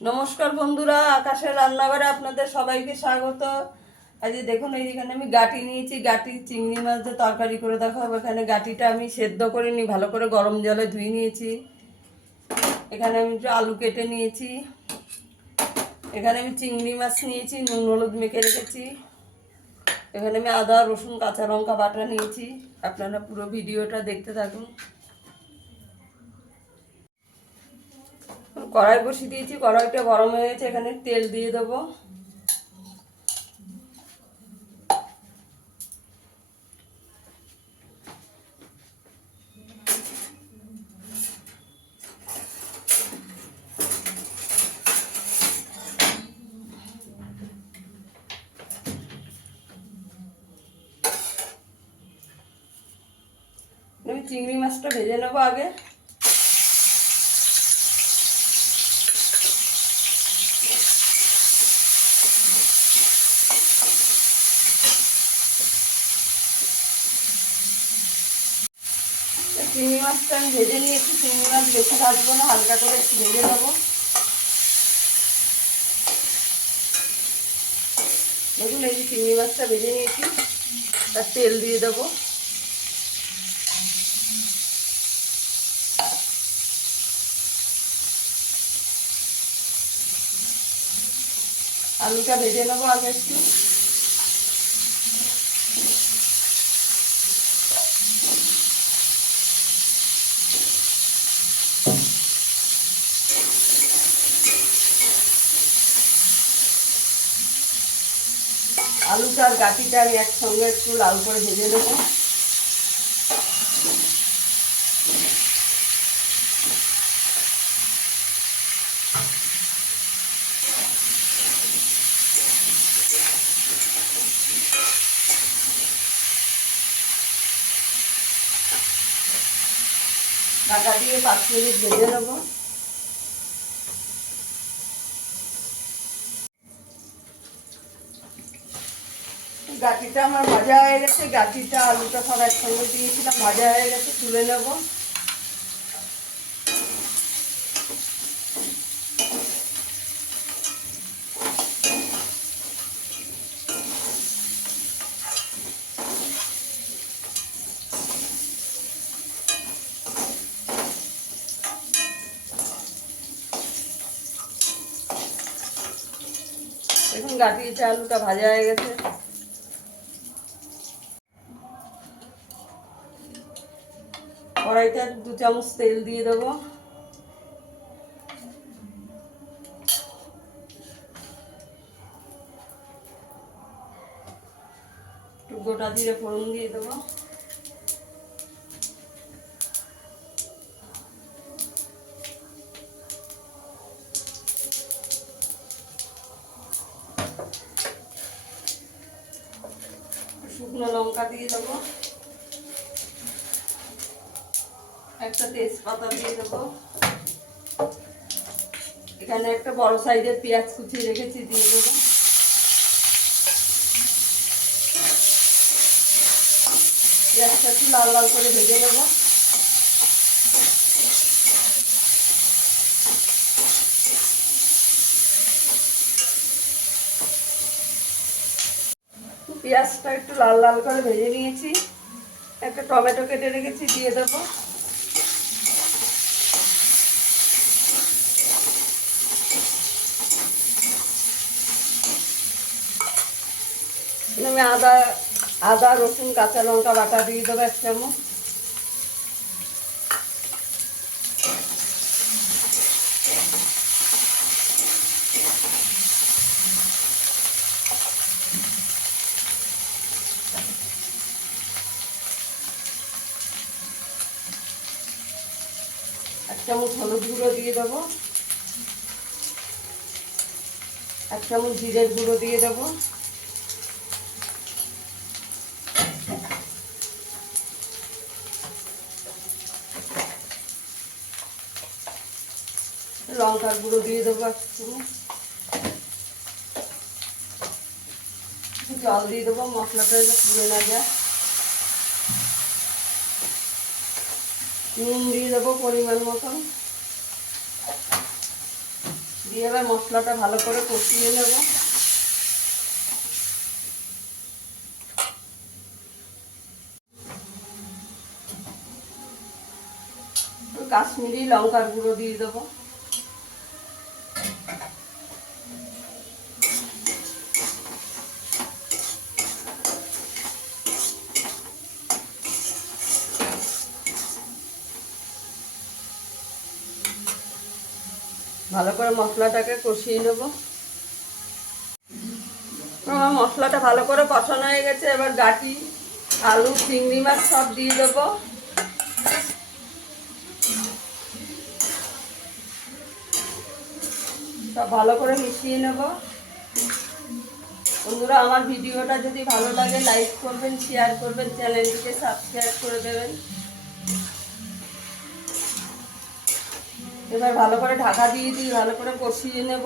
নমস্কার বন্ধুরা, আকাশের রান্নাঘরে আপনাদের সবাইকে স্বাগত। আজ দেখুন এইখানে আমি গাটি নিয়েছি, গাটি চিংড়ি মাছ দিয়ে তরকারি করে দেখাবো। এখানে গাটিটা আমি সেদ্ধ করে নিই, ভালো করে গরম জলে ধুয়ে নিয়েছি। এখানে আমি একটু আলু কেটে নিয়েছি। এখানে আমি চিংড়ি মাছ নিয়েছি, নুন হলুদ মেখে রেখেছি। এখানে আমি আদা রসুন কাঁচা লঙ্কা বাটা নিয়েছি। আপনারা পুরো ভিডিওটা দেখতে থাকুন। কড়াই বসিয়ে দিয়েছি, কড়াইটা গরম হয়ে গেছে। এখানে তেল দিয়ে দেবো। আমি চিংড়ি মাছটা ভেজে নেবো আগে। চিংড়ি মাছটা আমি ভেজে নিয়েছি। চিংড়ি মাছ বেশি ভাজবো না, হালকা করে ভেজে নেবো। দেখুন এই যে চিংড়ি মাছটা ভেজে নিয়েছি, তার তেল দিয়ে দেবো। আলুটা ভেজে নেবো আগে একটু। আলুটা আর গাটিটা আমি একসঙ্গে একটু লাল করে ভেজে নেবো। ঢাকা দিয়ে 5 মিনিট ভেজে নেবো। গাটিটা আমার ভাজা হয়ে গেছে। গাটিটা আলুটা সব একসঙ্গে দিয়েছিলাম, ভাজা হয়ে গেছে, তুলে নেবো। দেখুন গাটিটা আলুটা ভাজা হয়ে গেছে। কড়াইতে 2 চামচ তেল দিয়ে দেবো। একটু গোটা জিরে ফোড়ন দিয়ে দেবো। শুকনো লঙ্কা দিয়ে দেবো। একটা তেজপাতা দিয়ে দেবো। এখানে একটা বড় সাইজের পেঁয়াজ কুচিয়ে রেখেছি, দিয়ে দেবো। পেঁয়াজটা একটু লাল লাল করে ভেজে নেবো। পেঁয়াজটা একটু লাল লাল করে ভেজে নিয়েছি। একটা টমেটো কেটে রেখেছি, দিয়ে দেবো। আমি আদা রসুন কাঁচা লঙ্কা বাটা দিয়ে দেবো 1 চামচ। এক চামচ হলুদ গুঁড়ো দিয়ে দেবো। 1 চামচ জিরের গুঁড়ো দিয়ে দেবো। লঙ্কার গুঁড়ো দিয়ে দেবো 1 চামচ। জল দিয়ে দেবো, মশলাটা পুড়ে না যায়। নুন দিয়ে দেবো পরিমাণ মতন। দিয়ে এবার মশলাটা ভালো করে কষিয়ে নেব। কাশ্মীরি লঙ্কার গুঁড়ো দিয়ে দেবো। ভালো করে মশলাটাকে কষিয়ে নেব। আমার মশলাটা ভালো করে কষানো হয়ে গেছে। এবার গাটি, আলু, চিংড়ি মাছ সব দিয়ে দেবো। সব ভালো করে মিশিয়ে নেব। বন্ধুরা, আমার ভিডিওটা যদি ভালো লাগে লাইক করবেন, শেয়ার করবেন, চ্যানেলটিকে সাবস্ক্রাইব করে দেবেন। এবার ভালো করে ঢাকা দিয়ে ভালো করে কষিয়ে নেব।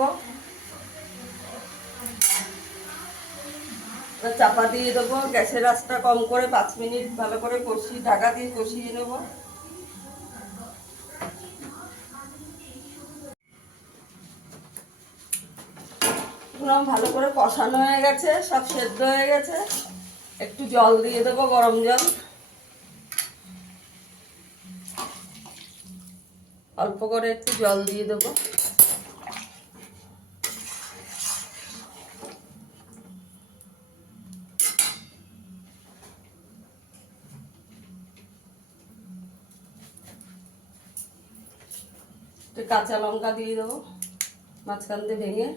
এবার চাপা দিয়ে দেবো। গ্যাসের আঁচটা কম করে 5 মিনিট ভালো করে ঢাকা দিয়ে কষিয়ে নেব। ভালো করে কষানো হয়ে গেছে, সব সেদ্ধ হয়ে গেছে। একটু জল দিয়ে দেবো, গরম জল। অল্প করে একটু জল দিয়ে দেবো। কাঁচা লঙ্কা দিয়ে দেবো মাঝখান দিয়ে ভেঙে।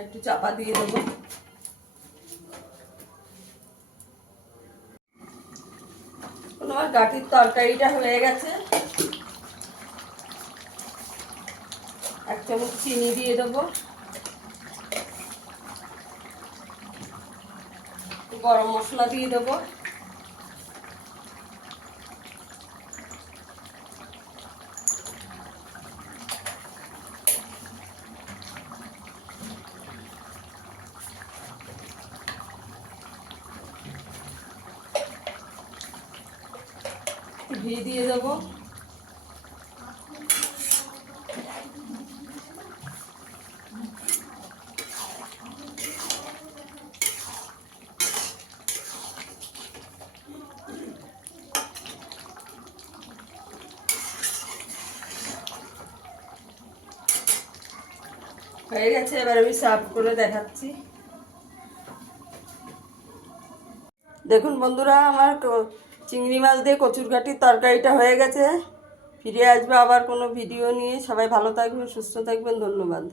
একটু চাপা দিয়ে দেবো। আমার গাঠির তরকারিটা হয়ে গেছে। 1 চামচ চিনি দিয়ে দেবো। গরম মশলা দিয়ে দেবো। ঘি দিয়ে দেবো। হয়ে গেছে, এবার আমি সার্ভ করে দেখাচ্ছি। দেখুন বন্ধুরা, আমার চিংড়ি মাছ দিয়ে কচুরঘাটির তরকারিটা হয়ে গেছে। ফিরে আসবে আবার কোনো ভিডিও নিয়ে। সবাই ভালো থাকবেন, সুস্থ থাকবেন। ধন্যবাদ।